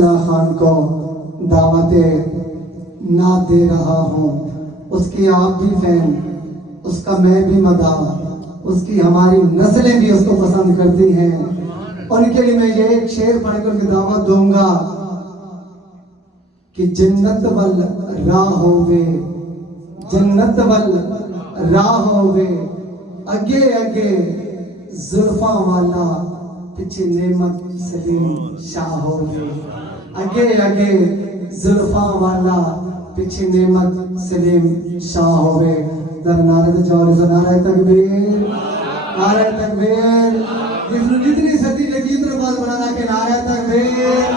ثنا خان کو دعوت نعت دے رہا ہوں. اس کی آپ بھی فین، اس کا میں بھی مداح، اس کی ہماری نسلیں بھی اس کو پسند کرتی ہیں. ان کے لیے میں یہ ایک شعر پڑھ کر کے دعوت دوں گا کہ جنت وال راہ ہووے، جنت وال راہ ہووے، اگے اگے زلفاں والا پیچھے نعمت سلیم شاہ ہووے. اگے اگے زلفاں والا پیچھے نعمت سلیم شاہ ہووے. در نعرہ تجاوز، نعرہ تکبیر، نعرہ تکبیر. جتنی سردی لگی اتنا بات بنانا کہ نعرہ تکبیر.